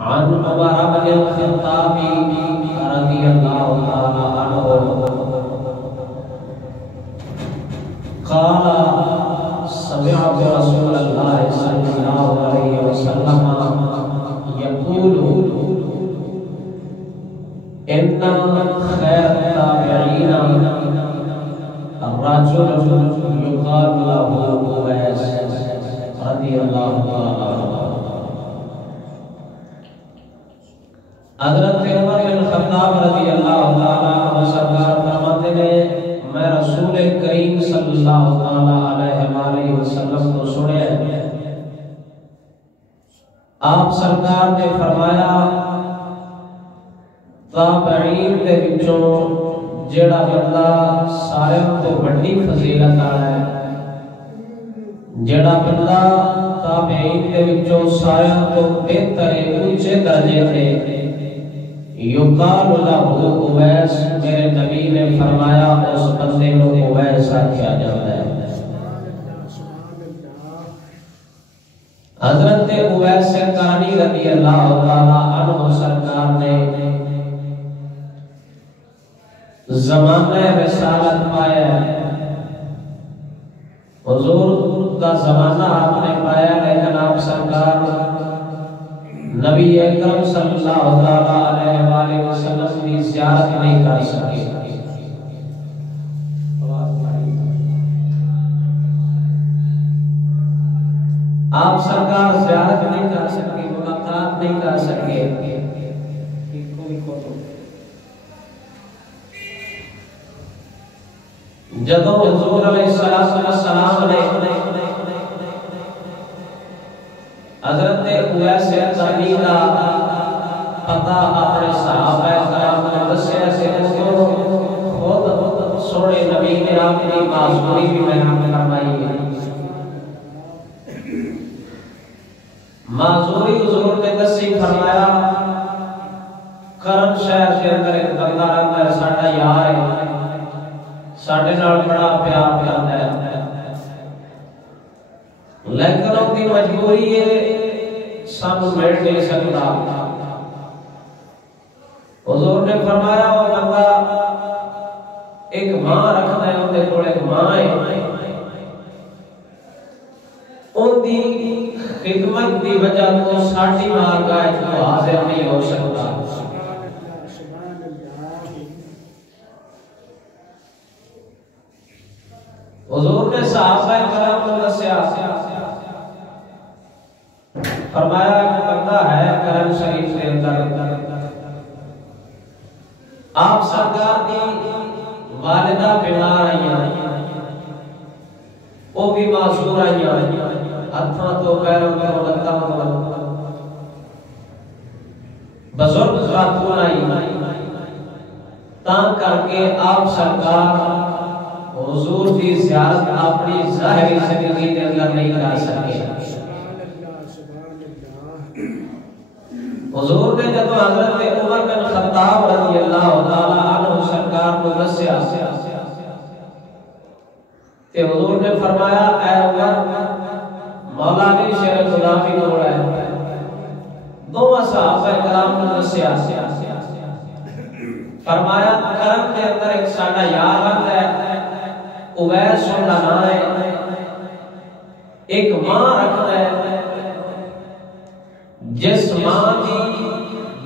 عن عمر بن الخطاب رضي الله تعالى عنه قال سمعت رسول الله صلى الله عليه وسلم يقول إن خير التابعين الرجل يقال له أويس رضي الله تعالى عنه. حضرت عمر بن خطاب رضی اللہ تعالی عنہ سرکار فرماتے ہیں میں رسول کریم صلی اللہ تعالی علیہ وآلہ وسلم کو سنیا آپ سرکار نے فرمایا تابعین دے وچوں جیڑا بندہ سارے تو بڑی فضیلت والا ہے جیڑا بندہ تابعین دے وچوں سارے تو بہتر اونچے درجے تے یقال له اویس میرے نبی نے فرمایا اس بندے کو اویس کہا جاتا ہے. حضرت اویس کرانی رضی اللہ تعالی عنہ سرکار نے زمانہ رسالت پایا حضور کا زمانہ آپ نے پایا لیکن آپ سرکار نبی اکرم صلی اللہ علیہ وآلہ وسلم کی زیارت نہیں کر سکے. آپ سرکار زیارت نہیں کر سکے ملاقات نہیں کر سکے. جدوں حضور علیہ السلام نے حضرت اویس کرانی کا پتہ اپنے صحابہ کرام کو دسیا کہ خود سونے نبی نے اپنی معذوری بھی بیان فرمائی ہے. معذوری حضور نے دسی فرمایا کرم شہر کے اندر ایک بندہ رہتا ہے ساڈا یار ہے ساڈے نال بڑا پیار کرتا ہے لیکن ان کی مجبوری ہے سانو مل نہیں سکتا. حضور نے فرمایا وہ بندہ ایک ماں رکھتا ہے ان کے کول ایک ماں ہے ان دی خدمت دی وجہ تو ساڈی ماں کا حاضر نہیں ہو سکتا. حضور نے صحابہ کرام کو دسیا فرمایا کہ بندہ ہے کرم شریف کے اندر آپ سرکار کی والدہ بیمار آئیاں وہ بھی معذور آئیاں ہتھاں تو پیروں تو لتاں تو بزرگ خاتون آئی تاں کر کے آپ سرکار حضور کی زیارت اپنی ظاہری زندگی کے اندر نہیں کر سکے. حضور نے جب حضرت عمر بن خطاب رضی اللہ تعالی عنہ سرکار کو دسیا کہ حضور نے فرمایا اے عمر مولا علی شیر غلامی کول ہے دو صحابہ کرام کو دسیا فرمایا کرم کے اندر ایک ساڈا یار رہتا ہے اویس کا نام ہے ایک ماں رکھتا ہے جس ماں کی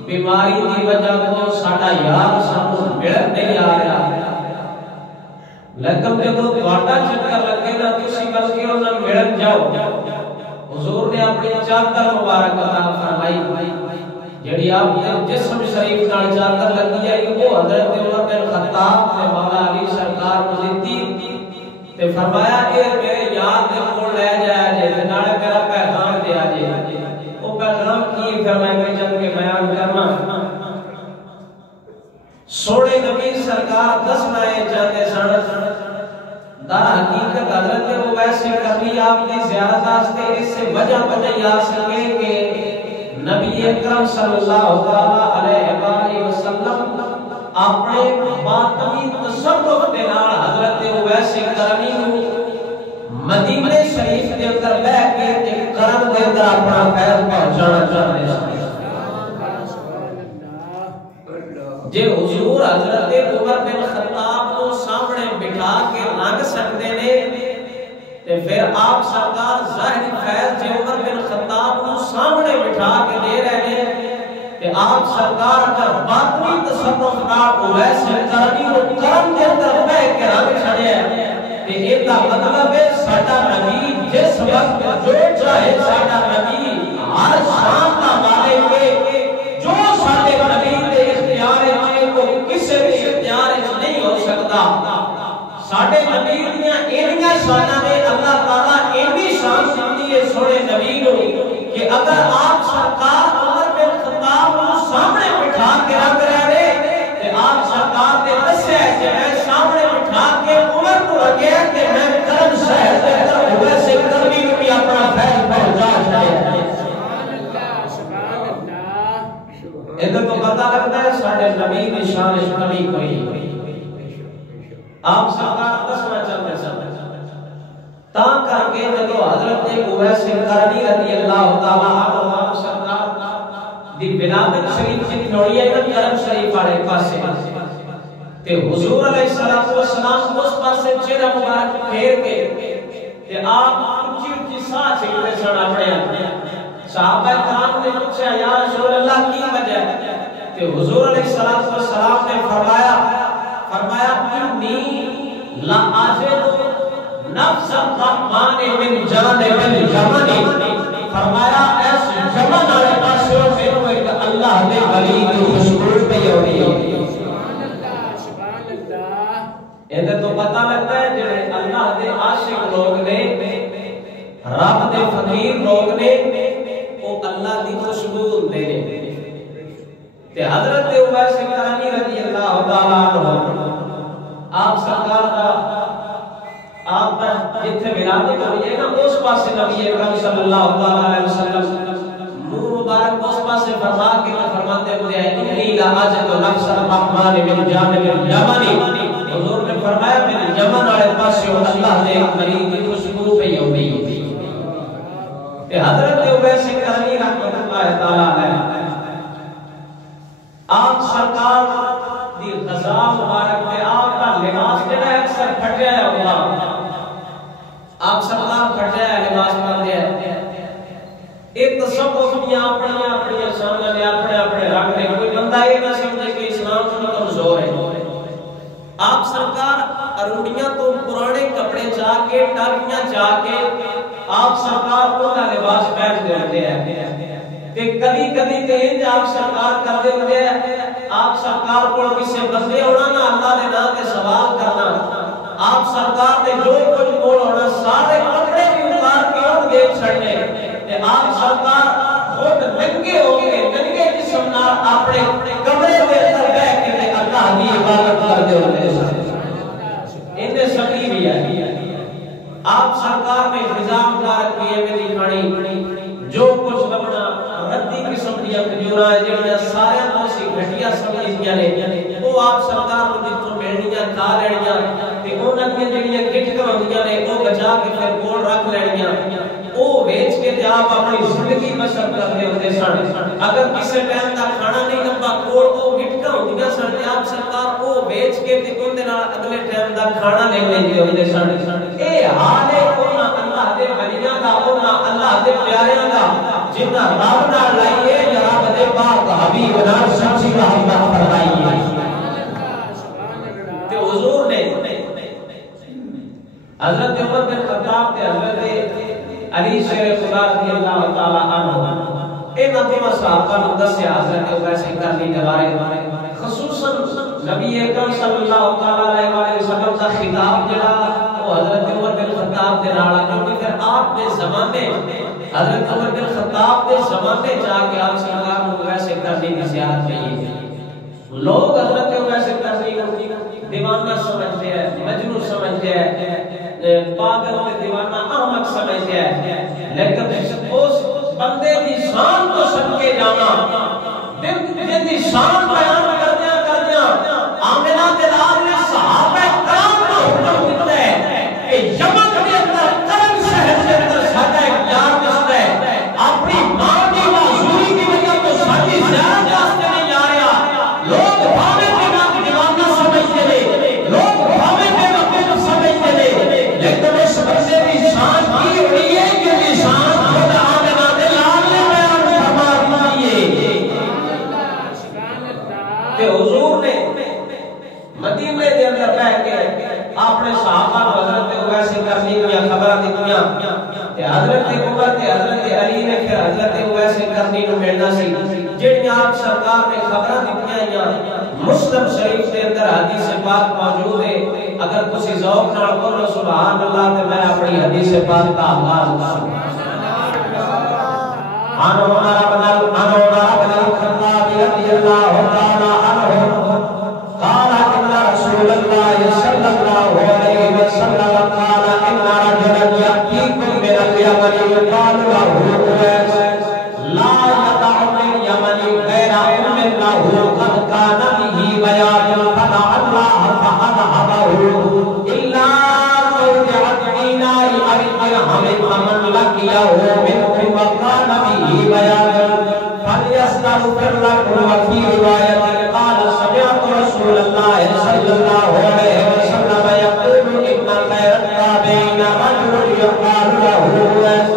بیماری کی وجہ تو ساڈا یار سانو ملن نہیں آ رہا لیکن جب تہاڈا چکر لگے نا تسی بلکہ انہاں ملن جاؤ. حضور نے اپنی چادر مبارک عطا فرمائی جڑی آپ کے جسم شریف نال چادر لگی ہے وہ حضرت عمر بن خطاب نے مولا علی سرکار کو دتی تے فرمایا کہ میرے یار دے کول لے جایا جے تے نالے میرا پیغام دیا جے. وہ پیغام کی فرمایا کہ جب کے بیان کرنا سونے نبی سرکار دسنا ہے چاہتے سن در حقیقت حضرت اویس کرانی آپ کی زیارت واسطے اس سے وجہ بنائی آ سکے کہ نبی اکرم صلی اللہ علیہ وآلہ وسلم اپنے باطنی تصرف کے نال حضرت اویس کرانی مدینے شریف کے اندر بیٹھ کے کرم کے اندر اپنا خیر پہنچانا چاہتے ہیں. جے حضور حضرت عمر بن خطاب کو سامنے بٹھا کے لنگ سکتے نے تے پھر آپ سرکار ظاہری فیض جے عمر بن خطاب کو سامنے بٹھا کے دے رہے ہیں تے آپ سرکار اگر باطنی تصرف نال ویسے کرنی او کرم دے اندر بہ کے رنگ چھڑیا تے اے دا مطلب ہے ساڈا نبی جس وقت جو چاہے ساڈا نبی ہر شان دا مالک ہے جو ساڈے نبی دے اختیار ہے وہ کسے بھی اختیار نہیں ہو سکتا ساڈے نبی دیاں اینیاں شاناں نے اللہ تعالی اینی شان دتی ہے سونے نبی نو کہ اگر آپ سرکار عمر بن خطاب کو سامنے بٹھا کے رکھ رہے تے آپ سرکار نے دسیا کہ میں سامنے بٹھا کے عمر کو رکھیا کہ میں کرم شہر دے اندر ویسے کرمی کو بھی اپنا فیض پہنچا چھڑیا سبحان اللہ ادھر تو پتہ لگتا ہے ساڈے نبی دی شان وچ کمی کوئی نہیں آپ سرکار دسنا چاہتے ہیں تا کر کے جب حضرت اویس قرنی رضی اللہ تعالی عنہ آپ سرکار دی ولادت شریف کی تھوڑی ہے کرم شریف والے پاسے تے حضور علیہ الصلوۃ والسلام اس پاسے چہرہ مبارک پھیر کے تے آپ اونچی اونچی سانس چھڑتے سن اپنے صحابہ کرام نے پوچھا یا رسول اللہ کی وجہ تے حضور علیہ الصلوۃ والسلام نے فرمایا انی لا اجد نفس الرحمن من جانب الجمن فرمایا اس جمن والے پاسے سے ایک اللہ نے ولی کی خوشبو پہ ہوئی سبحان اللہ سبحان اللہ اندر تو پتہ لگتا ہے جڑے اللہ دے عاشق لوگ نے رب دے فقیر لوگ نے وہ اللہ دی خوشبو دے تے حضرت اویس قرنی رضی اللہ تعالی عنہ آپ سرکار کا آپ کا جتھے ولادت ہوئی ہے نا اس پاسے نبی اکرم صلی اللہ علیہ وسلم منہ مبارک اس پاسے فرما کے فرماتے ہیں انی لا اجد نفس الرحمن من جانب اليمن حضور نے فرمایا من یمن والے پاسے اللہ نے قریب کی خوشبو پہ ہوئی کہ حضرت اویس قرنی رحمۃ اللہ تعالی علیہ آپ سرکار دی غزا مبارک میں آپ کا لباس جڑا ہے اکثر پھٹیا ہوگا آپ سرکار پھٹیا لباس پہنتے ہیں ایک سب اپنی اپنی شان نے اپنے رنگ نے کوئی بندہ یہ نہ سمجھے کہ اسلام تو کمزور ہے آپ سرکار اروڑیاں تو پرانے کپڑے چا کے ٹاکیاں چا کے آپ سرکار کو لباس پہن دیتے ہیں کہ کبھی کبھی کہ آپ سرکار کر دے آپ سرکار کو کسی بندے ہونا نہ اللہ دے نام تے سوال کرنا آپ سرکار نے جو کچھ بول ہونا سارے کپڑے بھی اتار کے اور دے چھڑنے تے آپ سرکار خود ننگے ہو کے ننگے جسم نال اپنے کمرے دے اندر بیٹھ کے اللہ دی عبادت کر دے ہوتے ان سبھی بھی ہے آپ سرکار نے نظام مبارک کیے میں دکھائی جو کچھ لبنا ردی قسم دیا کھجورا جڑیاں سارے موسی گھٹیا سمجھیاں نے وہ آپ سرکار کو جتوں ملنیاں کھا لینیاں تے انہاں دی جڑیاں گٹکاں ہوندیاں نے وہ بچا کے پھر کول رکھ لینیاں وہ ویچ کے تے آپ اپنی زندگی بسر کرتے ہوندے سن اگر کسی ٹائم دا کھانا نہیں لبا کول وہ گٹکاں ہوندیاں سن تے آپ سرکار وہ ویچ کے تے اون دے نال اگلے ٹائم دا کھانا لے لیندے ہوندے سن اے حال ہے انہاں اللہ دے ولیاں دا انہاں اللہ دے پیاریاں دا جنہ رب نال لائیے یا رب دے پاک حبیب نال شخصی رحمت فرمائیے تے حضور نے حضرت عمر بن خطاب تے حضرت علی شیر خدا رضی اللہ تعالی عنہ اے نبی صحابہ نے دسیا حضرت اویس قرنی کے بارے خصوصاً نبی اکرم صلی اللہ تعالی علیہ وسلم کا خطاب جڑا وہ حضرت عمر بن خطاب دے نال کیونکہ پھر آپ دے زمانے حضرت عمر بن خطاب دے زمانے جا کے آپ سرکار کو ویسے کرنے کی زیادت نہیں لوگ حضرت ویسے کرنے کو دیوانہ سمجھتے ہیں مجنون سمجھتے ہیں پاگل تے دیوانہ احمق سمجھتے ہیں لیکن اس بندے دی شان تو سن کے جانا جن دی شان بیان کردیاں آمنہ دے لال نے صحابہ کرام کو حکم دیتا ہے کہ یمن کے اندر کرم شہر کے اندر ساڈا ایک یار دستا ہے اپنی ماں کی معذوری کی وجہ تو ساڈی زیارت واسطے نہیں آ رہا لوگ بھاوے جڑیاں آپ سرکار نے خبریں دتیاں ہیں مسلم شریف کے اندر حدیث پاک موجود ہے اگر کسی ذوق نال بولو سبحان اللہ تے میں اپنی حدیث پاک کا آغاز کروں عمر بن الخطاب رضی اللہ تعالی عنہ قال ان رسول اللہ صلی اللہ علیہ وسلم قال ان رجلا یاتیکم من الیمن یقال له اویس لا يدع من یمن غیر ام له قد كان به بیان فدع اللہ فاذهبه الا موضع دینار او درهم فمن لقيه منكم وكان به بیان فليستغفر لكم وفي رواية قال سمعت رسول الله صلى الله عليه وسلم يقول إن خير التابعين رجل يقال له أويس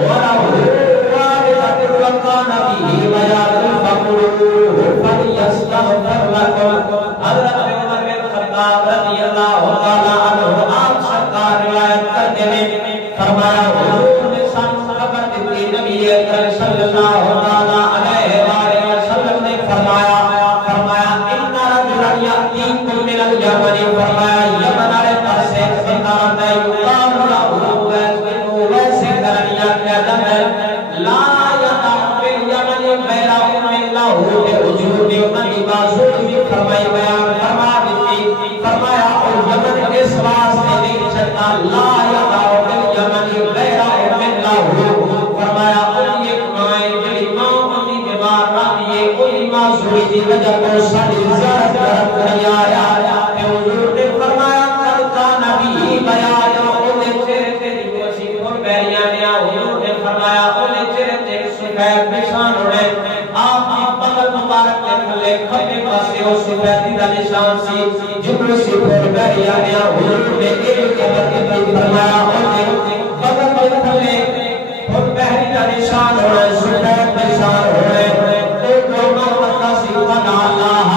وله والدة وكان به بيان فقولوه فليستغفر لكم حضرت عمر بن الخطاب رضی اللہ تعالی عنہ آپ سرکار روایت کرتے ہیں فرمایا حضور نے سن خبر دی نبی اکرم صلی اللہ علیہ وآلہ وسلم نے فرمایا ان رجلا یاتیکم من الیمن فرمایا یمن والے پاسے بندہ آتا ہے یقال له ویسے دریا کے اندر لا یدع بالیمن غیر ام له بوجود من بازو بھی فرمائی بیان فرما دیتی فرمایا اور یمن اس واسطے نہیں چلتا لا یدع بالیمن غیر ام له فرمایا ان ایک مائیں جڑی ماں ہوتی بیمار رہتی ہے ان معذوری کی وجہ کو ساری زیارت کرت نہیں آیا کہ حضور نے فرمایا کرتا نبی بیان انہیں چہرے تیری وسیع اور بیریاں نے حضور نے فرمایا انہیں چہرے تیری سفید نشان ہونے آپ کی بغل مبارک کے تھلے کھٹے پاسے اور سفیدی کا نشان سی جبر سی اور بیریاں نے حضور نے ایک کے فرمایا انہیں بغل کے تھلے اور بہری کا نشان ہونے سفید نشان ہونے ایک دونوں مطلع سی فنا اللہ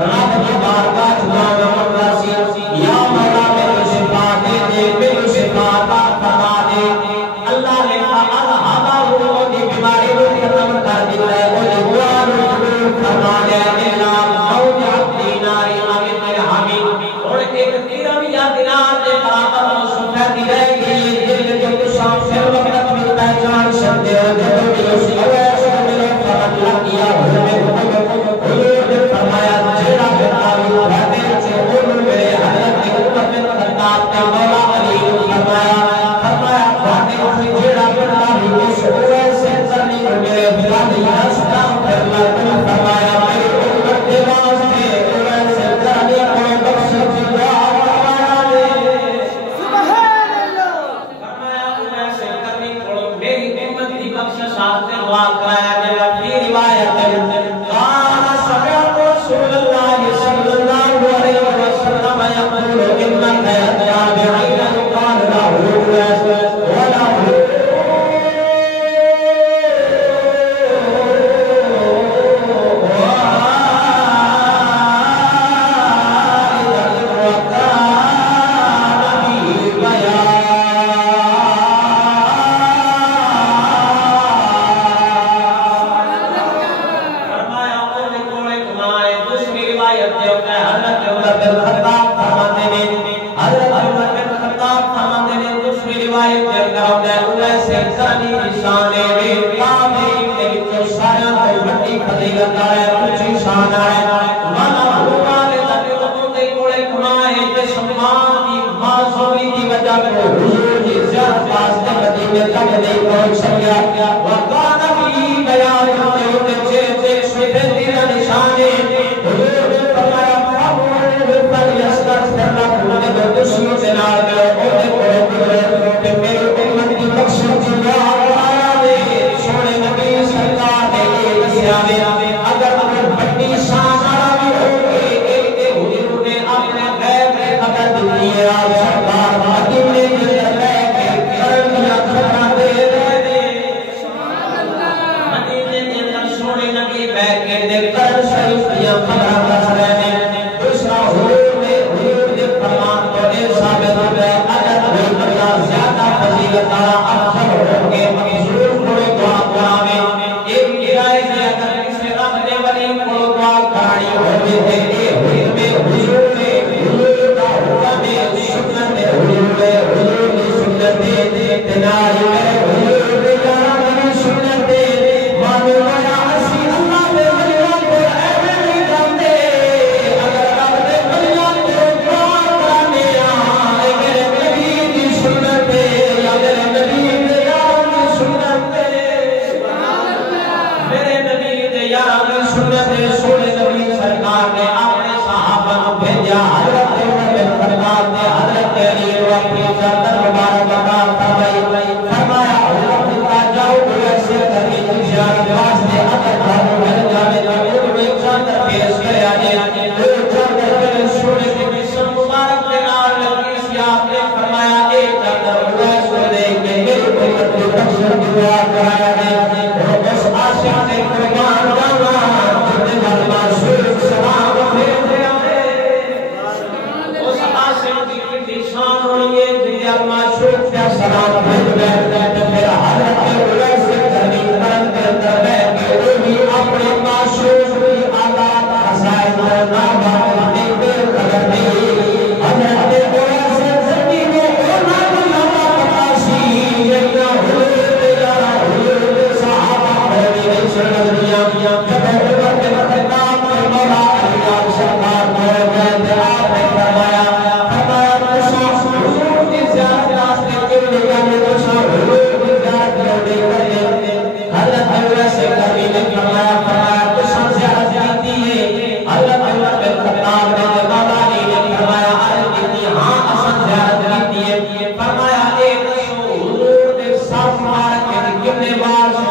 رب کی بارگاہ جنہوں مطلع سی یا مولا میرے شفا دے دے میرے شفا کا فنا دے اللہ نے فَأَذْهَبَهُ دی بیماری کو ختم کر دیتا ہے وہ جوان فنا دے دینا موجع دیناری آگے درہمی اور ایک درہم یا دینار دے برابر سفیدی رہ گئی جن کے کشام سے وقت میں پہچان سکتے ہو جو بھی اس اویس میرے فرد لگیا ہوئے حضور نے فرمایا جیڑا بتاوی بہتے سے علم میرے حضرت کی امت میں خطاب کا مولا علی فرمایا بہتے سے جیڑا بتاوی اس اویس سے ذرنی میرے بلادی اسلام پر لگن فرمایا میرے امت کے واسطے اویس سے ذرنی کوئی بخش دیا فرمایا دے سبحان اللہ فرمایا اویس سے ذرنی کوئی میری امت کی بخش ساتھ دعا کرایا جائے اپنی روایت قال سمعت رسول اللہ صلی اللہ علیہ وسلم يقول ان خير التابعين يقال له اويس وله کریم کو دعا کرانی ہوئے تھے حکم حضور نے حضور کا حکم سنت حضور کی سنت تنائی میں حضور کی جانب سنت مانو یا اسی اللہ میں ولیوں کو اہم نہیں جانتے اگر رب نے ولیوں کو دعا کرانے آئے میرے نبی کی سنت یا میرے نبی کے یار کی سنت میرے نبی کے یار کی سنت سونے نبی سرکار نے اپنے صحابہ کو بھیجا حضرت عمر بن خطاب نے حضرت علی کو اپنی چادر مبارک عطا فرمائی فرمایا حضرت کا جاؤ ایسے کریں زیارت واسطے اگر گھروں میں جانے تو میں چادر پیش کرے آنے دو چادر میں سونے کے جسم مبارک کے نام لگی سی آپ نے فرمایا ایک چادر ایس کو دے کے میری امت کو تقسیم دعا کرایا نے اس عاشق نے قربان جانا جتنے مرما شروع سلام بھیجے اس عاشق کی کتنی شان ہوئی ہے جتنے مرما شروع سے سلام بھیجے پھر حضرت علیہ سے کرنی کرن کے اندر بیٹھ کے وہ بھی اپنے معشوق کی آلات رسائل نام بھانے کے قدر نہیں حضرت علیہ سے زمین میں اونا بلما پتاشی جنہ حضور تیارا حضور صحابہ بھیجے سرد دنیا جب عمر کے خطاب میں مولا علی آپ سرکار موجود آپ نے فرمایا حضور کی زیارت راستے کے لئے میں دوسرا حضور کی زیارت لوٹے کرتے حضرت علیہ سے کبھی نے فرمایا دوسرا زیارت جاتی ہے حضرت عمر بن خطاب نے مولا علی نے فرمایا عرض کی ہاں اصل زیارت جاتی ہے فرمایا ایک حضور نے صاف مبارک کے کتنے بار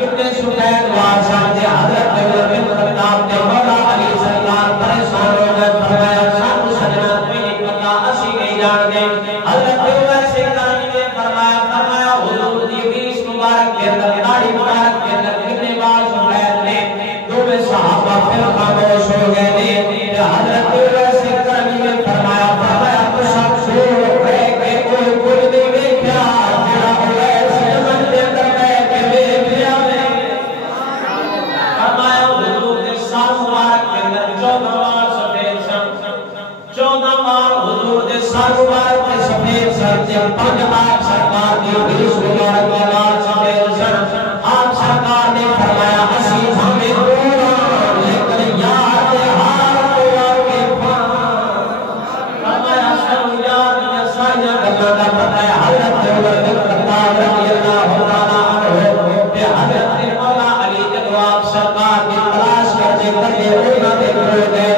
کتنے سفید وار ساتھے حضرت عمر بن خطاب نے مولا علی سرکار پریشان ہو گئے فرمایا ساتھ سجنات میں نہیں پتا اسی نہیں جان گئے حضرت عمر سے کرانی نے فرمایا حضور دی بیس مبارک کے اندر داڑھی مبارک کے اندر کتنے بار سفید نے دو میں صحابہ پھر خاموش ہو گئے نے حضرت عمر سے کرانی نے فرمایا تو سب سو رہے کہ کوئی کل نہیں دیکھا میرا عمر سے من کے اندر بیٹھ کے دیکھ لیا فرمایا حضور نے سات مبارک کے اندر 14 بار سفید سن 14 بار حضور نے سات مبارک کے سفید سن جب 5 آپ سرکار کی 20 مبارک کے لال سفید سن آپ سرکار نے فرمایا اسی ہمیں پورا لیکن یاد ہار ہوا کے فرمایا سب یاد یا سائیاں گلہ کا پتہ ہے حضرت عمر بن خطاب رضی اللہ تعالیٰ عنہ کہ حضرت مولا علی جنواب سرکار کی تلاش کرتے کرتے انہوں نے کھو گئے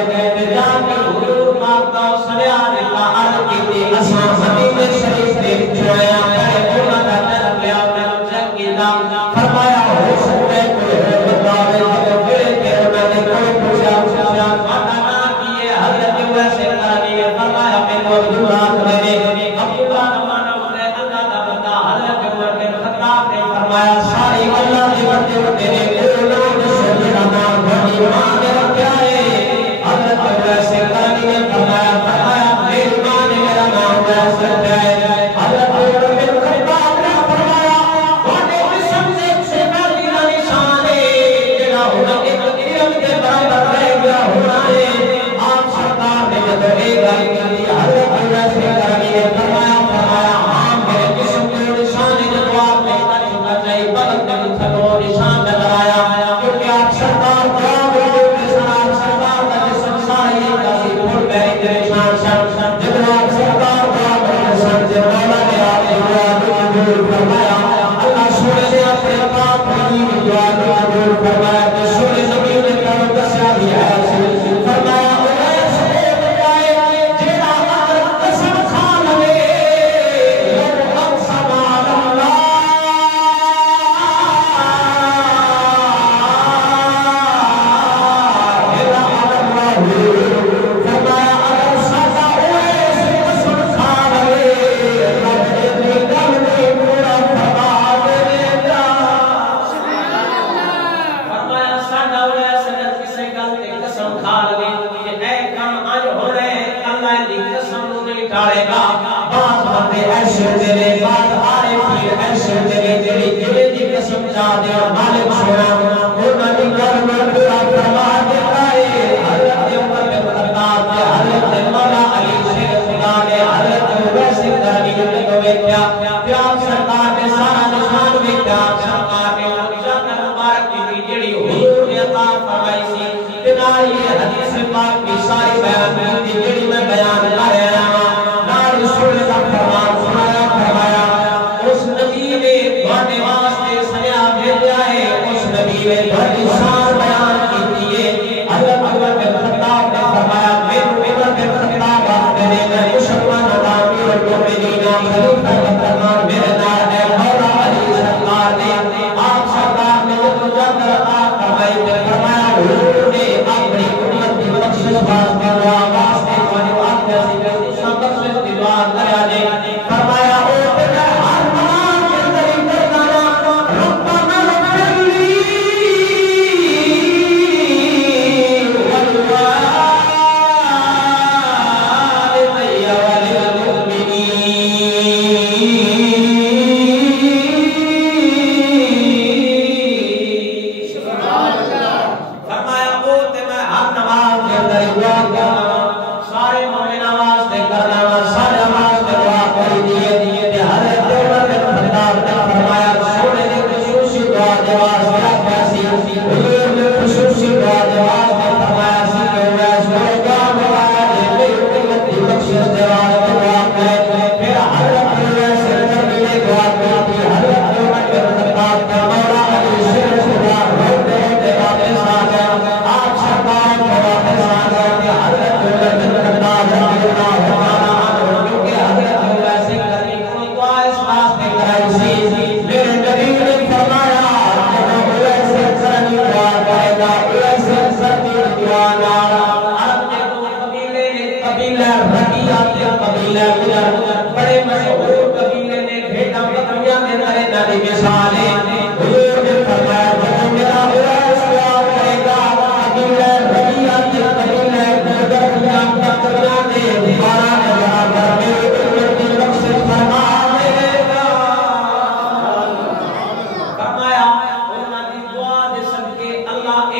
جان کے حضور مانگتا ہوں سلیان اللہ عرض کی تھی اساں حبیب شریف نے چھوڑیا ہے انہوں نے طرف لیا میں چک کی دام فرمایا ہو سکتا ہے کوئی ہے بتاوے جب پھر کہ انہوں نے کوئی پوچھا مانا نہ کیے حضرت ویسے کرانی ہے فرمایا میں کو عبداللہ نے عبداللہ نمانا انہیں اللہ کا بتا حضرت عمر بن خطاب نے فرمایا ساری اللہ نے بڑھتے ہوتے نے اولاد سجرہ نام بھنی ماں نے رکھا ہے حضرت عمر سے کرانی نے فرمایا میری ماں نے میرا نام ویسے رکھا ہے حضرت عمر بن خطاب نے فرمایا وانے قسم سے چھوٹا دینا نشان ہے جنہا ہونا ایک علم کے برابر رہ گیا ہونا ہے آپ سرکار نے جب ایک آئی کری حضرت عمر سے کرانی نے فرمایا ہاں میرے قسم کے نشان ہے جب آپ نے کرنا چاہیے بلد میں تھلو نشان نظر آیا کیونکہ آپ سرکار جواب کے ساتھ سرکار کا جسم ساری کسی پھول بیری کے نشان سن جب آپ سرکار جواب کے ساتھ جب مولا نے آپ نے جواب قبول فرمایا اللہ سونے نے اپنے پاک بھائی دعا قبول فرمایا کہ سونے زمین نے کرو دسیا بھی ہے فرمایا مالک سونا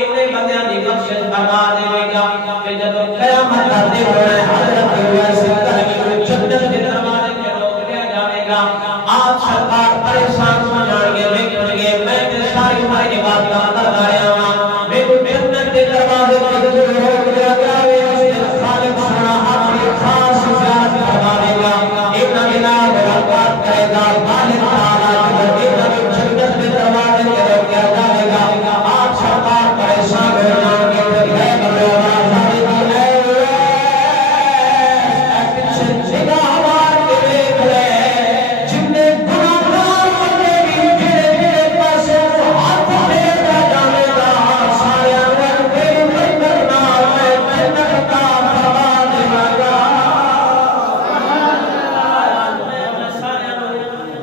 اتنے بندیاں دی بخشش فرما دے گا کہ جب قیامت کا دن ہونا ہے حضرت ویسے کریم جنت کے دروازے پہ روک لیا جائے گا آپ سرکار پریشان ہو جائیں گے لیکن گے میں تے ساری ہماری بات کا کر آیا ہوں میں کو جنت کے دروازے پہ روک لیا جائے گا خالق سنا اپنی خاص ذات فرما دے گا ایک دن ملاقات کرے گا مالک تعالی جب جنت کے دروازے پہ روک لیا جائے گا آپ سرکار پریشان ہو جائیں گے میں بلوا ہماری اے نگاہ مار کے دیکھ لے جتنے گناہگار بندے بھی میرے پاس ہاتھ دے جانے گا سارے انور تیری مدد نال میں جنت کا فرما دے گا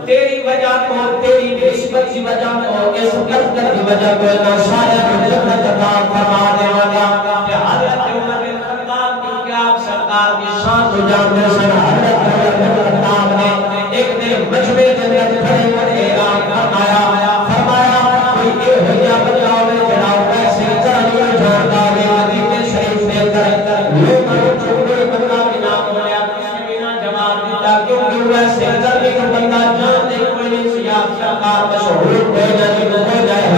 تیری وجہ کو تیری نسبت کی وجہ کو اس قدر کی وجہ کو نہ سارے جنت کا فرما دے گا کہ حضرت عمر بن خطاب کیونکہ آپ سرکار کی شان کو جانتے ہیں حضرت عمر بن خطاب نے ایک دن مجمع کے اندر کھڑے ہو کے اعلان فرمایا کوئی یہ ہویا بتاؤ میں جناب کیسے چاہیے جانتا ہے مدینے شریف میں اندر لوگوں کو کوئی بندہ بھی نہ بولیا کسی بھی نہ جواب دیتا کیونکہ ویسے جلدی کا بندہ جان دے کوئی نہیں سیاہ سرکار مشہور ہو جائے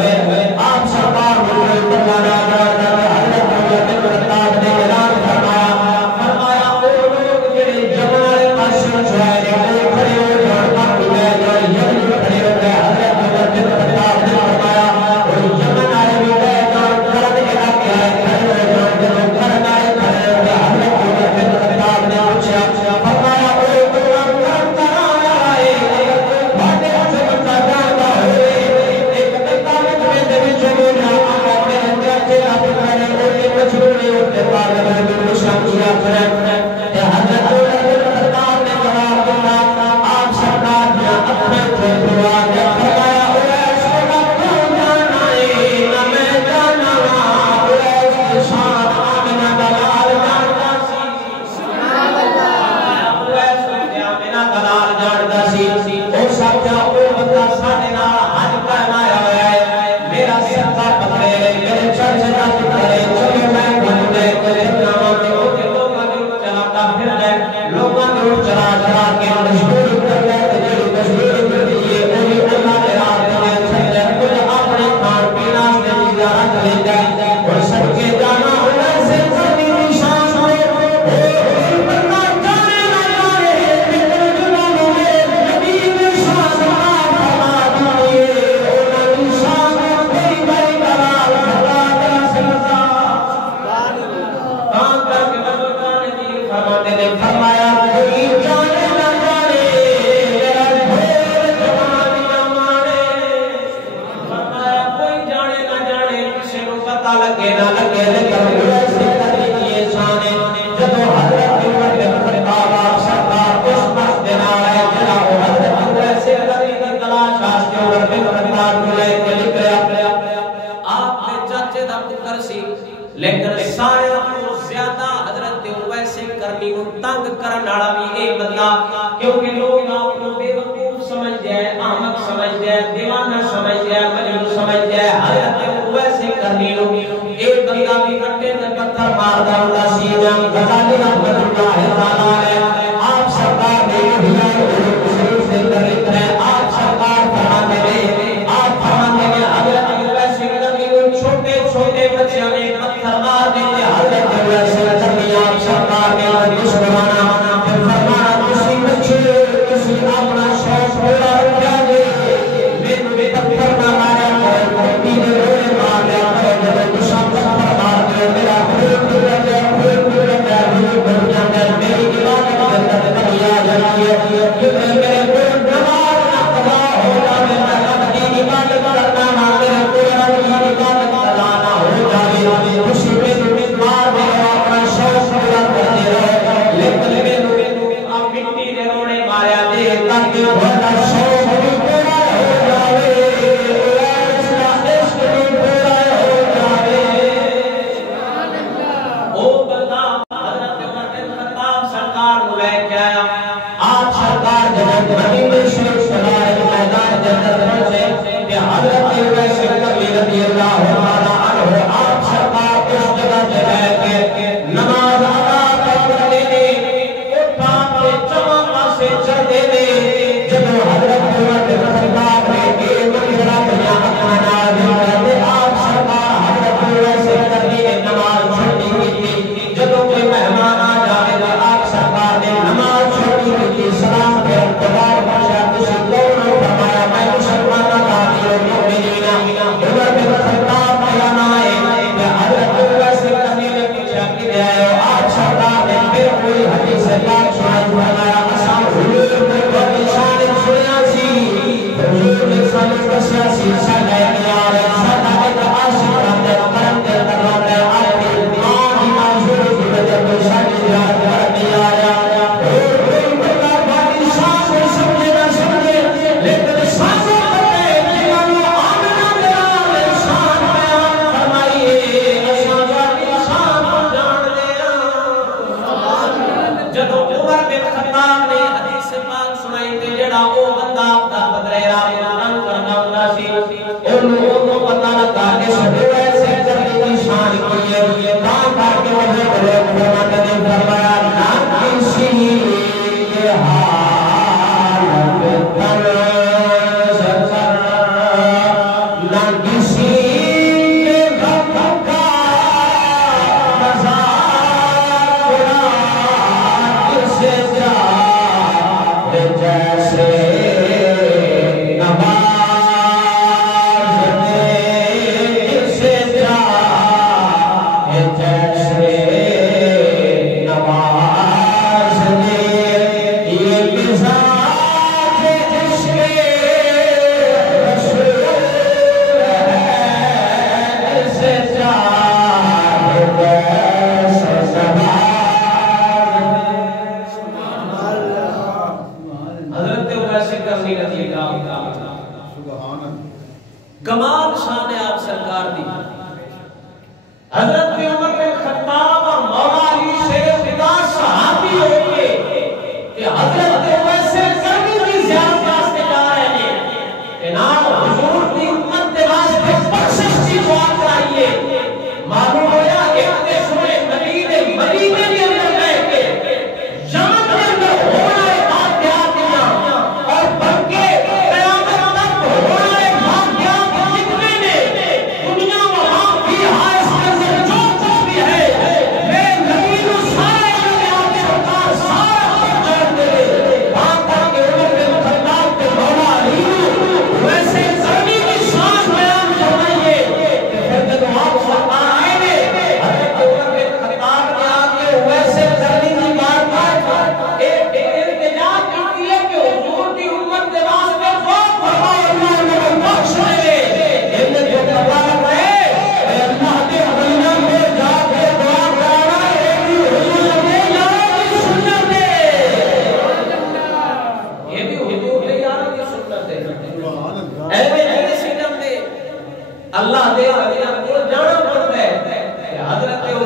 آپ سرکار مجھے بتانا جاتا ہے حضرت عمر بن خطاب نے اعلان فرمایا وہ لوگ جڑے جمال پاسوں چھائے وہ کھڑے ہو جان باقی میں یہی کھڑے ہو گئے حضرت عمر بن خطاب نے فرمایا وہ یمن آئے ہوئے جان کرد علاقے آئے کھڑے ہو جان جب کرد آئے کھڑے ہو گئے حضرت عمر بن خطاب نے پوچھا فرمایا وہ قرآن کرتا آئے باتیں سے بندہ جانتا ہے ایک تقاوت میں دے جو بولا آقا میرے چاچے آپ کھڑے ہوئے مجھوڑے ہوتے پاگل ہے بلو شامشیہ کریں کہ حضرت عمر بن خطاب نے جواب دیا آپ سرکار نے اپنے تھے دعا دیا فرمایا اویس کو نہ کیوں جانا ہے نہ میں جانا اویس کی شان آمینہ دلال جانتا سی سبحان اللہ اویس کو آمینہ دلال جانتا سی او ساتھیا او بندہ سانے نا حج کرنایا ہے میرا سرکا پکڑے میرے چرچ کا پکڑے چلو میں بھلنے کرے نامہ میں ہوتے لوگاں دور چلاتا پھر لے لوگاں دور چلا چلا کے مشہور کر لے تجھے مشہور کر دیئے اوہی اللہ کے رات میں چھل لے کل اپنے کھان پینا سے تجارت لے جائے اور سب کے جانا انہیں سے کرنی نشان ہوئے بندہ جانے نہ جانے فکر جنانوں میں نبی نشان فرما دیئے انہیں نشان تیری بھائی دلال فرما دیا سلطہ کام کر کے بزرگان دیر فرماتے نے فرمایا کوئی جانے نہ جانے میرا بھول جوانی نہ مانے فرمایا کوئی جانے نہ جانے کسی کو پتہ لگے نہ لگے لیکن ویسے کرنی دیئے شانے جب حضرت عمر بن خطاب آپ سرکار اس وقت دینا ہے جنا وہ حضرت عمر سے کرنی کا تلاش آستے عمر بن خطاب کو لے کے لکھ گیا آپ نے چاچے دا پتر سی لیکن سارے کو زیادہ حضرت ویسے کرنی کو تنگ کرن والا بھی ایک بندہ کیونکہ لوگ آپ کو بے وقوف سمجھ جائے احمق سمجھ جائے دیوانہ سمجھ جائے مجنون سمجھ جائے حضرت ویسے کرنی کو ایک بندہ بھی کٹے تے پتھر ماردا ہوندا سی جان غزالی رحمت اللہ تعالی علیہ آپ سرکار نے حضور سے کرت ہے آپ سرکار فرماتے ہیں آپ فرماتے ہیں حضرت ویسے کرنی کو چھوٹے چھوٹے بچیاں نے پتھر مار دیتے حضرت ویسے کرنی آپ سرکار نے دشمنانا پھر فرمانا کسی بچے کسی اپنا شوق پورا کیا دے میں پتھر نہ مارا کوئی پینے رونے مار لیا جب دشمن پتھر مار دے میرا پھر میری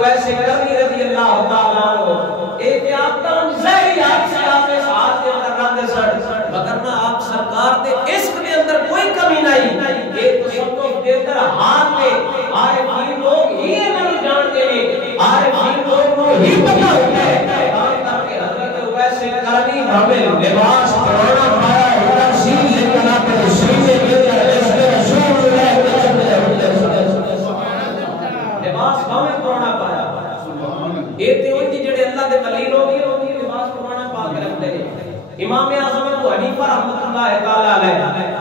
اویس کرنی رضی اللہ تعالیٰ عنہ احتیاط کرن زہری آپ سے آپ اس ہاتھ کے اندر رکھ دے سن وگرنہ آپ سرکار دے عشق دے اندر کوئی کمی نہیں یہ تو سب کو بہتر حال میں عارفین لوگ ہی نہیں جانتے ہیں عارفین لوگ کو ہی پتہ ہوتا ہے کر کے حضرت اویس کرنی ہمیں لباس پرانا پایا ہوتا سین لے کر آتے سینے کے عشق رسول اللہ لباس ہمیں پرانا پایا یہ تے ان جڑے اللہ دے ولی لوگ ہی لباس پرانا پا کے رکھتے ہیں امام اعظم ابو حنیفہ رحمۃ اللہ تعالی علیہ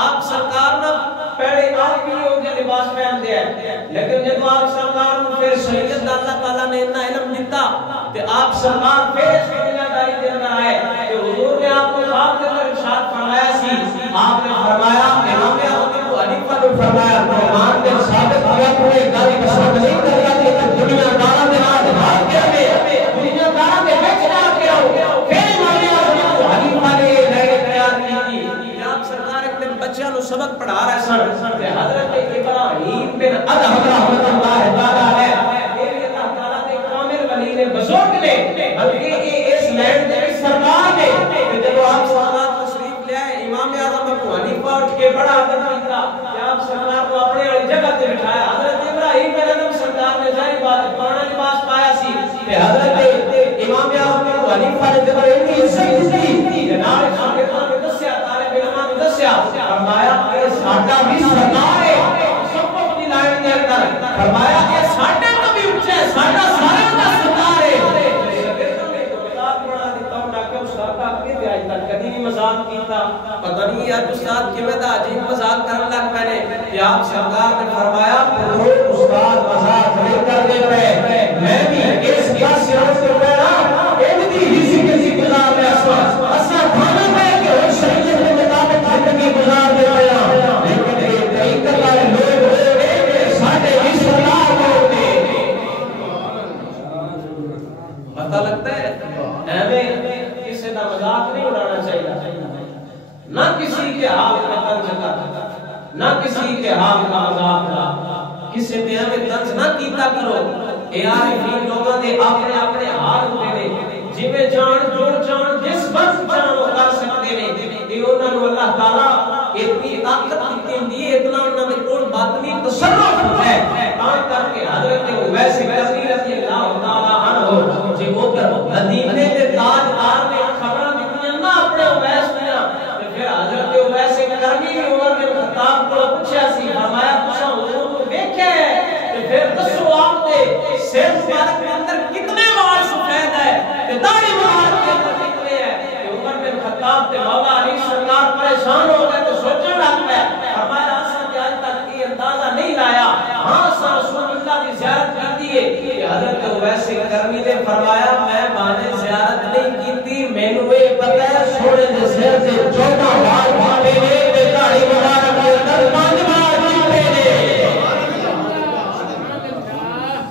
آپ سرکار نہ پہلے آپ بھی ہو گیا لباس پہنتے ہیں لیکن جب آپ سرکار نہ پھر شریعت اللہ تعالی نے اتنا علم دیتا کہ آپ سرکار پھر اس دنیا داری کے اندر آئے کہ حضور نے آپ کو خواب کے اندر ارشاد فرمایا سی آپ نے فرمایا امام اعظم ابو حنیفہ نے فرمایا قرآن میں ثابت کیا کوئی گالی پسند نہیں کرتا کہ دنیا دارا میں آج بھاگ کے ہمیں دنیا دارا میں بیچنا کے ہو پھر امام اعظم ابو حنیفہ نے یہ نئے تیار کی آپ سرکار ایک دن بچیاں نو سبق پڑھا رہے سن کہ حضرت ابراہیم بن ادہم رحمۃ اللہ تعالی علیہ یہ اللہ تعالی نے کامل ولی نے بزرگ نے بلکہ یہ اس لینڈ دے سرکار نے کہ جب آپ سرکار تشریف لے آئے امام اعظم ابو حنیفہ اٹھ کے بڑا ادب کیا کہ آپ سرکار کو اپنے والی جگہ تے بٹھایا حضرت ابراہیم بن ادہم سرکار نے ظاہر بات پرانا لباس پایا سی کہ حضرت امام اعظم ابو حنیفہ نے جب اتنی عزت دی کہ نال شاگرداں نے دسیا طالب علماں نے دسیا فرمایا کہ ساڈا بھی سرکار ہے سب کو اپنی لائن دے اندر فرمایا کہ ساڈے تو بھی اونچا ہے ساڈا سارے دا سرکار ہے شاگرداں نے مذاق بنا دیتا ہوں کہ استاد آگے تے اج تک کبھی نہیں مذاق کیتا پتہ نہیں یار استاد کیویں دا عجیب مذاق کرن لگ پے نے کہ آپ سرکار نے فرمایا استاد مذاق نہیں کرتے پے میں بھی اس کا سر سے پیرا ایندی ہی کسی گزار میں اسا کھانا پے کہ شریعت کے مطابق زندگی گزار دے رہا لیکن یہ طریقہ والے لوگ ہوئے ساڈے بھی سرکار ہوتے پتہ لگتا ہے ہمیں کسی کا مذاق نہیں اڑانا چاہیے نہ کسی کے حال میں طنز کرنا نہ کسی کے حال کا مذاق کرنا کسی تے ہمیں طنز نہ کیتا کرو اے عارفین لوگاں دے اپنے اپنے حال ہوتے نے جویں جان جو جان جس بس جان وہ کر سکتے نے کہ انہاں نو اللہ تعالی اتنی طاقت دیتی ہے اتنا انہاں دے کول باطنی تصرف ہے تا کر کے حضرت اویس کرنی رضی اللہ تعالی عنہ جے وہ مدینے دے تاجدار نے خبراں دتیاں نہ اپنے اویس دیاں تے پھر حضرت اویس کرنی نے عمر بن خطاب کو پوچھا سی فرمایا تساں حضور کو دیکھا ہے تے پھر دسو آپ دے سر مبارک کے اندر کتنے وال سفید ہے تے داڑھی مبارک کے اندر کتنے ہے تے عمر بن خطاب تے مولا علی سرکار پریشان ہو گئے تو سوچنے لگ پے فرمایا اساں تے اج تک یہ اندازہ نہیں لایا ہاں اساں رسول اللہ کی زیارت کرتی ہے کہ حضرت اویس کرنی نے فرمایا میں بانے زیارت نہیں کیتی مینوں یہ پتہ ہے سونے دے سر تے 14 وال پاٹے نے تے داڑھی مبارک کے اندر 5 وال کیتے نے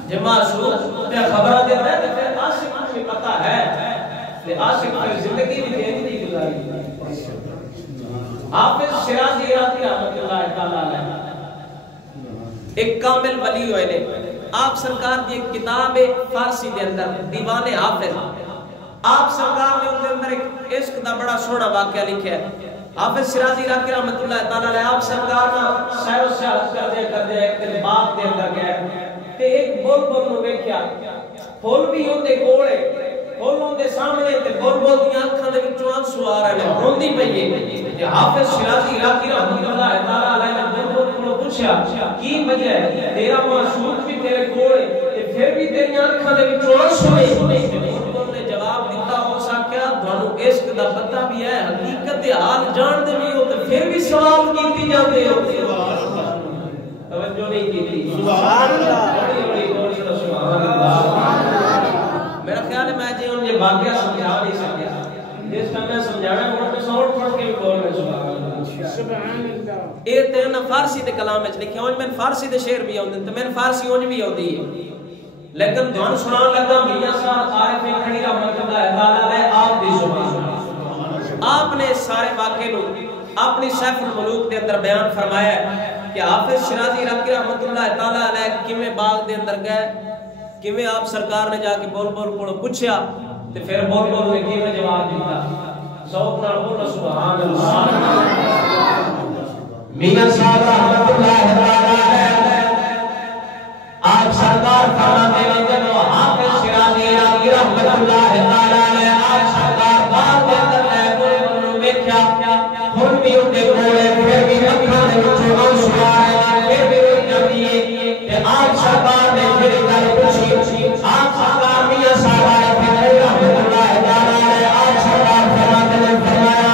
جمع سو تے خبر دیتا ہے تے پھر عاشق کو پتہ ہے تے عاشق کی زندگی بھی دین دی گزاری حافظ شیرازی رحمۃ اللہ تعالی علیہ ایک کامل ولی ہوئے نے آپ سرکار دی ایک کتاب ہے فارسی دے اندر دیوان حافظ آپ سرکار نے اس دے اندر ایک عشق دا بڑا سونا واقعہ لکھا ہے حافظ شیرازی رحمۃ اللہ تعالی علیہ آپ سرکار نا سیر و سیاحت کردے ایک دن باغ دے اندر گئے تے ایک بلبل نو ویکھیا پھول بھی اودے کول ہے پھولوں دے سامنے تے بلبل دی اکھاں دے وچوں آنسو آ رہے نے روندی پئی ہے تے حافظ شیرازی رحمۃ اللہ تعالی علیہ نے بلبل کو پوچھا کی وجہ ہے تیرا معشوق بھی تیرے کول ہے تے پھر بھی تیری اکھاں دے وچوں آنسو ہے بلبل نے جواب دیتا ہو سکیا تھانوں عشق دا پتہ بھی ہے حقیقت حال جان دے بھی ہو تے پھر بھی سوال کیتی جاندے ہو توجہ نہیں کی سبحان اللہ سبحان اللہ میرا خیال ہے میں جی ان یہ واقعہ سمجھا نہیں سکیا جس کا میں سمجھانا ہے وہ ساؤنڈ پڑھ کے بول رہے سبحان اللہ سبحان اللہ اے تے نا فارسی دے کلام وچ لکھیا ہن میں فارسی دے شعر بھی اوندے تے میں فارسی اونج بھی اوندی ہے لیکن دھن سنان لگا میاں صاحب عارف کھڑی رحمت اللہ تعالی علیہ آپ دی زبان آپ نے سارے واقعے نو اپنی سیف الملوک دے اندر بیان فرمایا ہے کہ حافظ شیرازی رحمت اللہ تعالی علیہ کیویں باغ دے اندر گئے کیویں آپ سرکار نے جا کے بول کو پوچھیا تے پھر بول نے کیویں جواب دیتا ذوق نال بولو سبحان اللہ میاں صاحب رحمت اللہ تعالی آپ سرکار فرماتے ہیں جب حافظ شیرازی ایرانی رحمت اللہ تعالی آپ سرکار بات دے کر میں ویکھیا ہن بھی اون دے کولے پھر بھی اکھاں دے وچوں آنسو آ رہے پھر بھی جبھی تے آپ سرکار نے پھر گل پوچھی آپ سرکار میاں صاحب آئے پھر رحمت اللہ تعالی آپ سرکار فرماتے ہیں فرمایا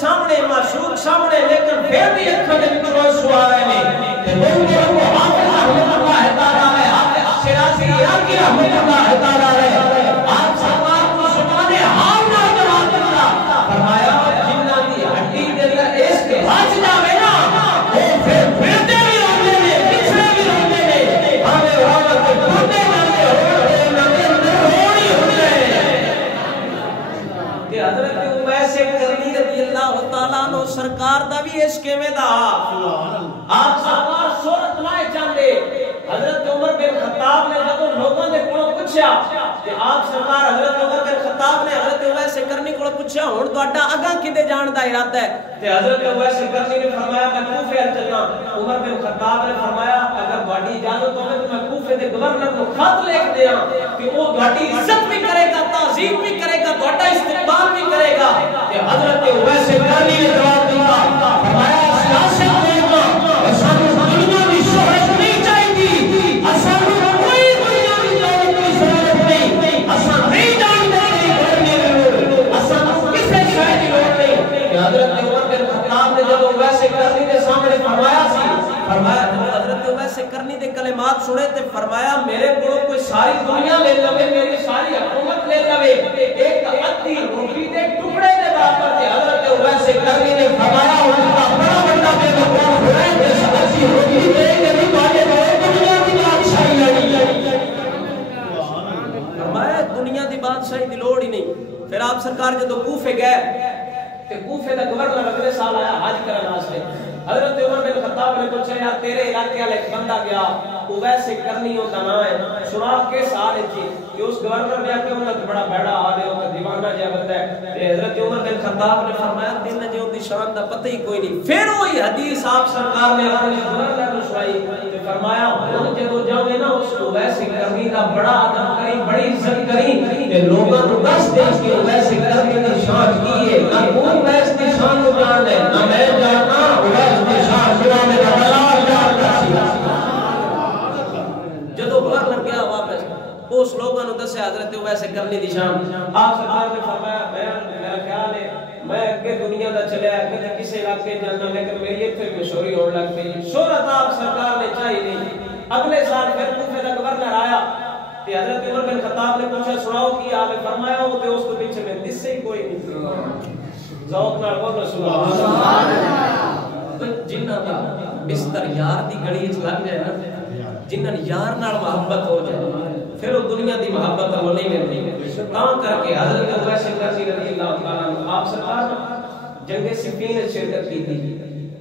سامنے معشوق سامنے لیکن پھر بھی اکھاں دے وچوں آنسو آ رہے نے تے لوگ حافظ رحمۃ اللہ تعالی علیہ حافظ شیرازی عراقی رحمۃ اللہ تعالی علیہ آپ سرکار کو زبان حال نہ جواب دیتا فرمایا جنہاں دی ہڈی دے اندر اس کے بچ جاوے نا او پھر پھردے بھی روندے نے پچھڑے بھی روندے نے ہمیں عورت کے ٹوٹے نہ حضرت اویس کرنی رضی اللہ تعالیٰ عنہ سرکار دا بھی عشق میں دا آپ سرکار صورت لائے چاندے حضرت عمر بن خطاب نے جب لوگوں نے کولوں پوچھا کہ آپ سرکار حضرت عمر بن خطاب نے حضرت اویس کرنی کولوں پوچھا ہن تہاڈا اگاں کدے جان دا ارادہ ہے تے حضرت اویس کرنی نے فرمایا میں کوفے چلنا عمر بن خطاب نے فرمایا اگر تہاڈی اجازت ہوے تو میں کوفے دے گورنر کو خط لکھ دیاں کہ وہ تہاڈی عزت بھی کرے گا تعظیم بھی کرے گا تہاڈا استقبال بھی کرے گا کہ حضرت اویس کرنی نے جواب دیا فرمایا سیاست میں سانو دنیا دی شہرت نہیں چاہیے اسانو کوئی دنیا دی دولت کی ضرورت نہیں اساں نہیں جانتے اساں کسے شے دی لوڑ نہیں کہ حضرت عمر بن خطاب نے جب اویس کرنی کے سامنے فرمایا سی فرمایا حضرت اویس کرنی دے کلمات سنے تے فرمایا میرے کو کوئی ساری دنیا لے لوے میری ساری حکومت لے لوے ایک ادھی روٹی دے ٹکڑے دے برابر تے حضرت اویس کرنی نے فرمایا ان کا بڑا بڑا بے وقوف ہے کہ سبزی روٹی دے کے بھی والے دنیا کی بادشاہی لڑی فرمایا دنیا دی بادشاہی دی لوڑ ہی نہیں پھر آپ سرکار جدوں کوفے گئے تے کوفے دا گورنر اگلے سال آیا حج کرنے واسطے حضرت عمر بن خطاب نے پوچھا یار تیرے علاقے والے بندہ گیا اویس کرنی ہوتا نہ ہے سنا کے سال جی کہ اس گورنر نے کہ انہاں بڑا بڑا حال ہے او دیوانہ جا بندہ ہے تے حضرت عمر بن خطاب نے فرمایا دل جو دی شان دا پتہ ہی کوئی نہیں پھر وہی حدیث آپ سرکار نے اپنے گورنر کو سنائی تے فرمایا ہن جدوں جاوے نا اس اویس کرنی دا بڑا ادب کریں بڑی عزت کریں تے لوگاں نوں دس دے کہ اویس کرنی دی شان کی ہے نہ کوئی اویس دی شان نوں جان ہے نہ میں جاننا اویس دی شان سنا میں بلال جاندا سی جدوں گورنر گیا واپس اس لوگوں نے دسیا حضرت اویس کرنی دی شان آپ سرکار نے فرمایا میرا خیال ہے میں کہ دنیا دا چلیا کہ کسی علاقے جانا لیکن میری ایتھے مشہوری ہون لگ پئی شہرت آپ سرکار نے چاہی نہیں اگلے سال پھر کوفے دا گورنر آیا تے حضرت عمر بن خطاب نے پوچھا سناؤ کی حال ہے فرمایا وہ تے اس کے پیچھے میں دس سے کوئی نہیں ذوق نال بولو سبحان اللہ جنہاں دا بستر یار دی گڑی وچ لگ جائے نا جنہاں یار نال محبت ہو جائے پھر وہ دنیا دی محبت وہ نہیں ملتی تاں کر کے حضرت اویس کرنی رضی اللہ تعالیٰ عنہ آپ سرکار جنگ صفین میں شرکت کی تھی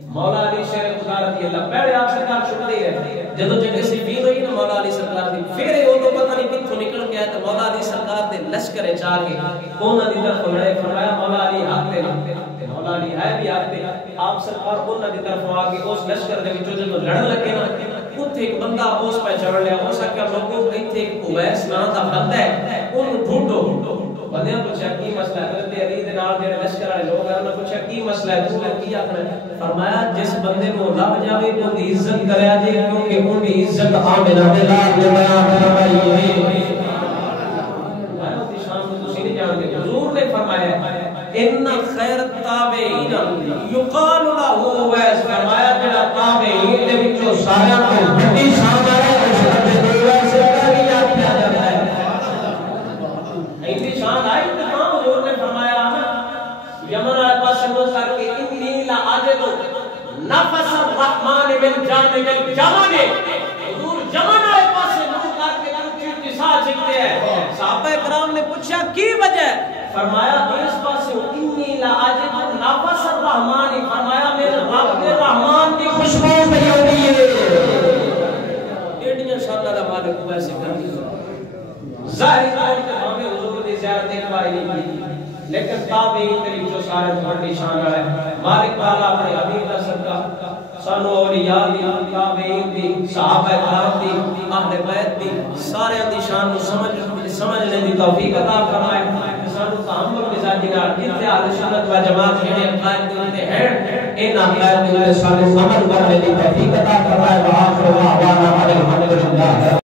مولا علی شیر خدا رضی اللہ پہلے آپ سرکار چھٹتے ہی رہے جدو جنگ صفین ہوئی نا مولا علی سرکار دی پھر وہ تو پتہ نہیں کتھوں نکل کے آیا تو مولا علی سرکار دے لشکر چاہ کے انہاں دی طرف لڑے فرمایا مولا علی حق تے مولا علی ہے بھی حق تے آپ سرکار انہاں دی طرف آ کے اس لشکر دے وچوں جدوں لڑن لگے نا اوتھے ایک بندہ اس پہ چڑھ لیا اس کا لوگوں ایتھے ایک اویس نام دا بندہ ہے اونوں ڈھونڈو بندے نے پوچھا کی مسئلہ ہے حضرت علی دے نال جڑے لشکر والے لوگ ہیں انہوں نے پوچھا کی مسئلہ ہے تو کی آکھنا فرمایا جس بندے کو لب جاوے اون دی عزت کریا جے کیونکہ اون دی عزت آمنہ دے لال نے بیان فرمائی ہے اللہ دی شان کو تسی نہیں جانتے حضور نے فرمایا ان خیر التابعین یقال له اویس فرمایا جڑا تابعین دے وچوں سارے تو بڑی شان ہے اس دے اویس کرنی آکھیا جاتا ہے ایندی شان آئی تو حضور نے فرمایا یمن والے پاس وہ کر کے انی لا اجد نفس الرحمن من جانب الجمل حضور جمن والے پاس منہ کر کے اونچی اونچی سانس چکتے ہیں صحابہ کرام نے پوچھا کی وجہ فرمایا اس پاس انی لا اجد نفس الرحمن فرمایا میرے رب الرحمن کی خوشبو پہ ہوتی ہے ایڈیاں شان دا مالک ویسے کرنی ظاہر طور تے ہمیں حضور دی زیارت ایک بار نہیں کی لیکن تابعین دے وچوں سارے بڑی شان والے مالک تعالی اپنے حبیب دا صدقہ سانو اولیاء دی تابعین دی صحابہ کرام دی اہل بیت دی سارے دی شان نو سمجھنے دی توفیق عطا فرمائے سانو تحمل مزاجی نال جتنے اہل سنت و جماعت ہیں عقائد دے ہیں ان عقائد دے سارے عمل کرنے دی توفیق عطا فرمائے وآخر دعوانا الحمدللہ